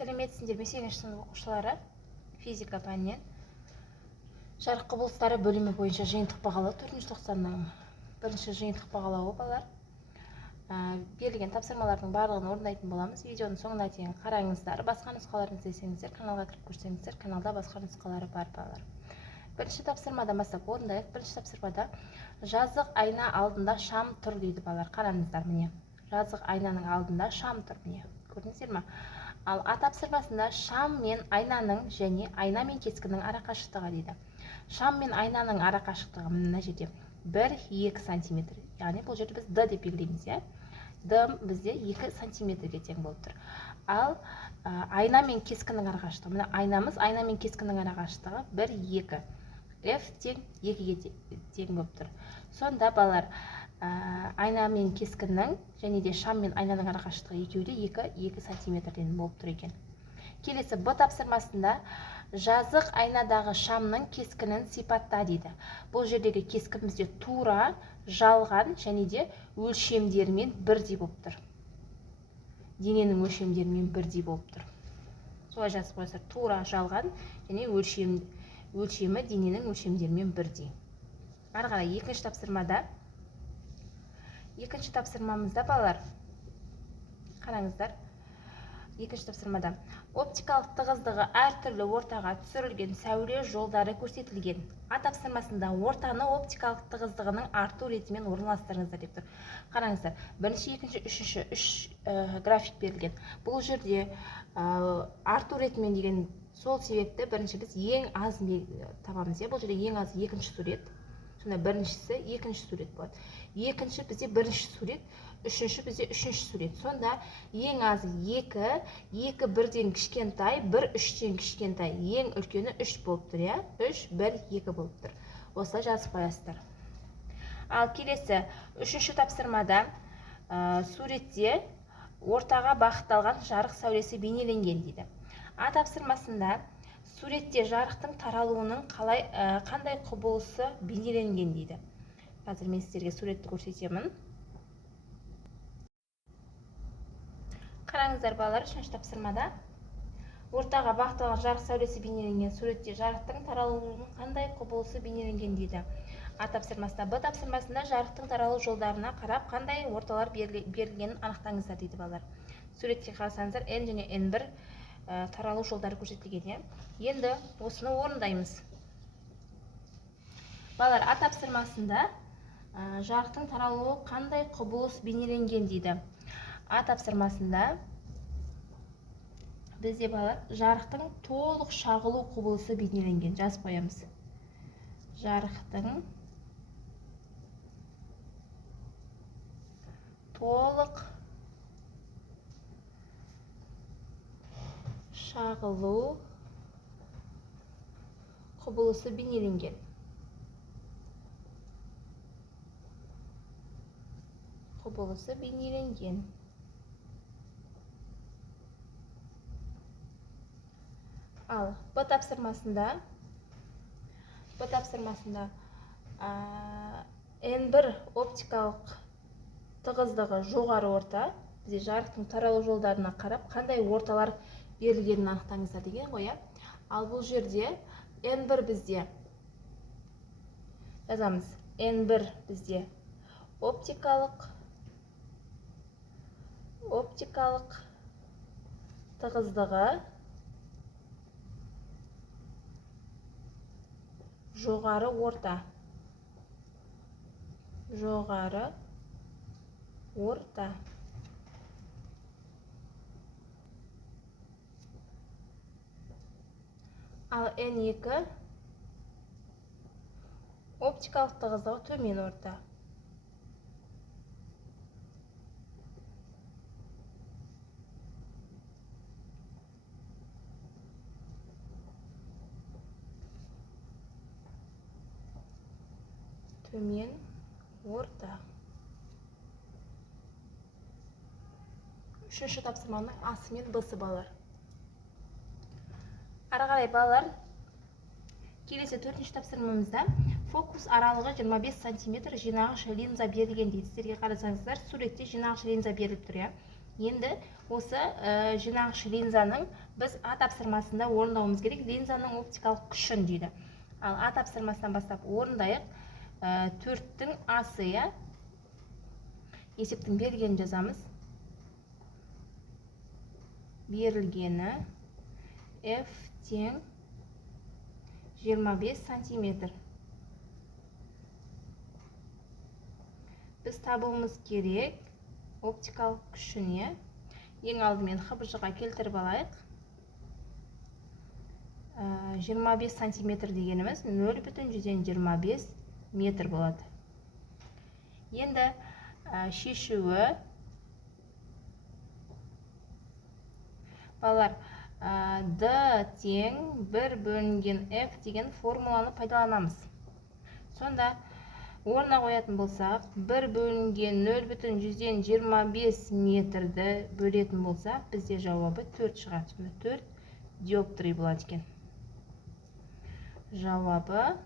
Сәлеметсіңдер ме 8-ші сынып оқушылары? Физика пәнінен жарық құбылыстары бөлімі бойынша жиынтық бағалау 4-ші тоқсанның бірінші жиынтық бағалауы балар. Берілген тапсырмалардың барлығын орындайтын боламыз. Видеоның соңына дейін қараңыздар. Басқа нұсқаларын іздесеңіздер, каналға кіріп көрсеңіздер, каналда басқа нұсқалары бар балар. Бірінші тапсырмадан бастап орындайық. Бірінші тапсырмада жазық айна алдында шам тұр дейді балар. Қараңыздар, міне. Жазық айнаның алдында шам тұр, міне. Көрдіңіздер ме? Ал А тапсырмасында шам мен айнаның және айна мен кескіннің арақашықтығы дейді. Шам мен айнаның арақашықтығы мына жерде 1-2 сантиметр. Яғни бұл жерде біз Д деп белгілейміз, иә? Д бізде 2 сантиметрге тең болып тұр. Ал айна мен кескіннің арақашықтығы, мына айнамыз, айна мен кескіннің арақашықтығы 1-2. F тең 2-ге тең болып тұр. Сонда балар айна мен кескіннің және де шам мен айнаның арақашықтығы екеуі де 2 сантиметрден болып тұр екен. Келесі Б тапсырмасында жазық айнадағы шамның кескінін сипатта дейді. Бұл жердегі кескін бізде тура, жалған және де өлшемдерімен бірдей болып тұр. Дененің өлшемдерімен бірдей болып тұр. Солай жазып қойсақ, тура, жалған және өлшемі дененің өлшемдерімен бірдей. Ары қарай екінші тапсырмамызда балар, қараңыздар. Екінші тапсырмада оптикалық тығыздығы әртүрлі ортаға түсірілген сәуле жолдары көрсетілген. А тапсырмасында ортаны оптикалық тығыздығының арту ретімен орналастырыңыздар деп тұр. Қараңыздар, бірінші, екінші, үшінші, үш график берілген. Бұл жерде арту ретімен деген сол себепті бірінші біз ең аз табамыз. Бұл жерде ең аз екінші сурет. Сонда біріншісі екінші сурет болады. Екінші бізде бірінші сурет, үшінші бізде үшінші сурет. Сонда ең аз 2, 2 бірден кішкентай, 1 3-тен кішкентай, ең үлкені 3 болып тұр, 3, 1, 2 болып тұр. Осылай жазып қоясыздар. Ал келесі үшінші тапсырмада суретте ортаға бағытталған жарық сәулесі бейнеленген дейді. А тапсырмасында суретте жарықтың таралуының қандай құбылысы бейнеленген дейді. Қазір мен сіздерге суретті көрсетемін. Қараңыздар балалар, үшінші тапсырмада ортаға бағытталған жарық сәулесі бейнеленген суретте жарықтың таралуының қандай құбылысы бейнеленген дейді. А тапсырмасында, Б тапсырмасында жарықтың таралу жолдарына қарап қандай орталар берілгенін анықтаңыздар дейді балалар. Суретте қарасаңыздар, N және N1 таралу жолдары көрсетілген. Енді осыны орындаймыз. Балалар, А тапсырмасында жарықтың таралуы қандай құбылыс бейнеленген дейді. А тапсырмасында бізде балалар жарықтың толық шағылу құбылысы бейнеленген. Жазып қоямыз. Жарықтың толық шағылу құбылысы бейнеленген. Құбылысы бейнеленген. Ал Б тапсырмасында N1 оптикалық тығыздығы жоғары орта, бізде жарықтың таралу жолдарына қарап қандай орталар берілгенін анықтаңыздар деген ғой. Ал бұл жерде N1 бізде жазамыз. N1 бізде оптикалық тығыздығы жоғары орта. Ал N2 оптикалық тығыздығы төмен орта. Төмен орта. Үшінші тапсырманың Асы мен Б'сы балар. Ары қарай балалар, келесі 4-ші тапсырмамызда фокус аралығы 25 см жинағыш линза берілген дейді. Сіздерге қарасаңыздар, суретте жинағыш линза беріліп тұр, Енді осы жинағыш линзаның біз А тапсырмасында орындауымыз керек линзаның оптикалық күшін дейді. Ал А тапсырмасынан бастап орындайық. 4-тің асы, есептің берілгенін жазамыз. Берілгені F тең 25 сантиметр. Біз табуымыз керек оптикалық күшіне. Ең алдымен қабырғаға келтіріп алайық. 25 сантиметр дегеніміз 0,25 метр болады. Енді шешуі балалар, D тең 1 бөлінген F деген формуланы пайдаланамыз. Сонда орнына қоятын болсақ, 1 бөлінген 0,25 метрді бөлетін болсақ, бізде жауабы 4 шығады. Сонда 4 диоптрий болады екен. Жауабы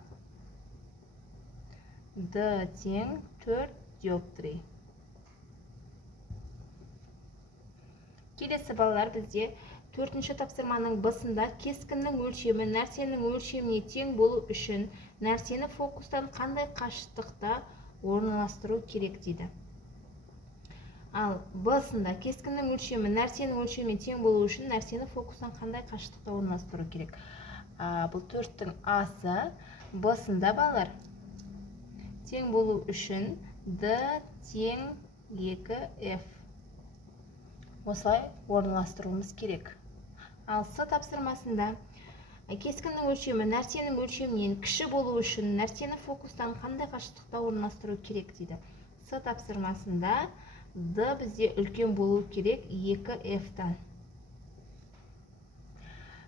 D тең 4 диоптрий. Келесі балалар, бізде 4-ші тапсырманың басында кескіннің өлшемі нәрсенің өлшеміне тең болу үшін нәрсені фокустан қандай қашықтықта орналастыру керек дейді. Ал басында кескіннің өлшемі нәрсенің өлшеміне тең болу үшін нәрсені фокустан қандай қашықтықта орналастыру керек. Бұл 4-тің асы басында балалар тең болу үшін D тең 2F. Осылай орналастыруымыз керек. Ал С тапсырмасында кескіннің өлшемі нәрсенің өлшемінен кіші болу үшін нәрсені фокустан қандай қашықтықта орналастыру керек дейді. С тапсырмасында D бізде үлкен болу керек 2F-тан.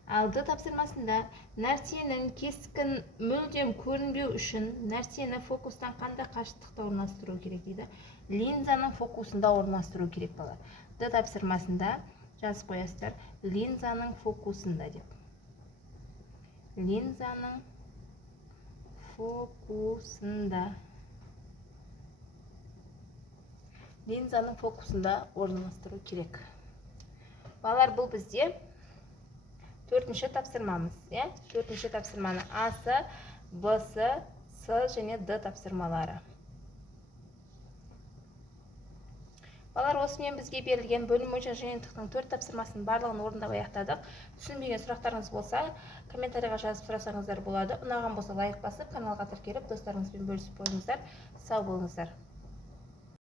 Ал D тапсырмасында нәрсенің кескін мүлдем көрінбеу үшін нәрсені фокустан қандай қашықтықта орналастыру керек дейді. Линзаның фокусында орналастыру керек балалар. D тапсырмасында жазып қоясыздар, линзаның фокусында деп. Линзаның фокусында. Линзаның фокусында орналастыру керек. Балалар, бұл бізде 4-ші тапсырмамыз. 4-ші тапсырманы Асы, Бсы, С және Д тапсырмалары. Балалар, осымен бізге берілген бөлім бойынша жиынтықтың 4 тапсырмасының барлығын орындап аяқтадық. Түсінбеген сұрақтарыңыз болса, комментарийға жазып сұрасаңыздар болады. Ұнаған болса лайк басып, каналға тіркеліп, достарыңызбен бөлісіп қойыңыздар. Сау болыңыздар.